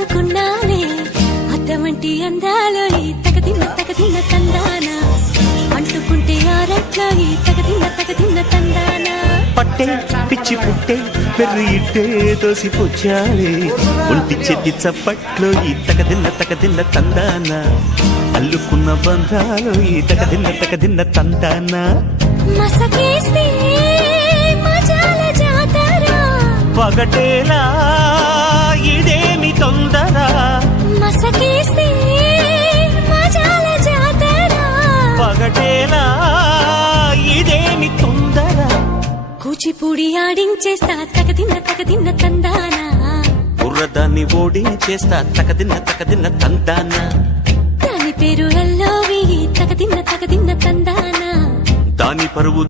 దాచుకున్నాలే అద్దమంటి అందాలో ఈ తగదిన్న తందానా అంటుకుంటే ఆరట్లో ఈ తగదిన్న తందానా పట్టే పిచ్చి పుట్టే పెర్రి ఇట్టే తోసి పుచ్చాలే ఒంటి చెట్టి చప్పట్లో ఈ తగదిన్న తందానా అల్లుకున్న బంధాలు ఈ తగదిన్న తందానా మసకేస్తే మజాల జాతర పగటేలా ఇదేమి తొందర మసకేస్తే మజాల జాతర పగటేలా ఇదేమి తొందర కూచిపూడి ఆడించేస్తా తగదిన్న తందానా బుర్రదాన్ని ఓడించేస్తా తగదిన్న తందానా దాని పేరు ఎల్లోవి తగదిన్న తందానా దాని పరువు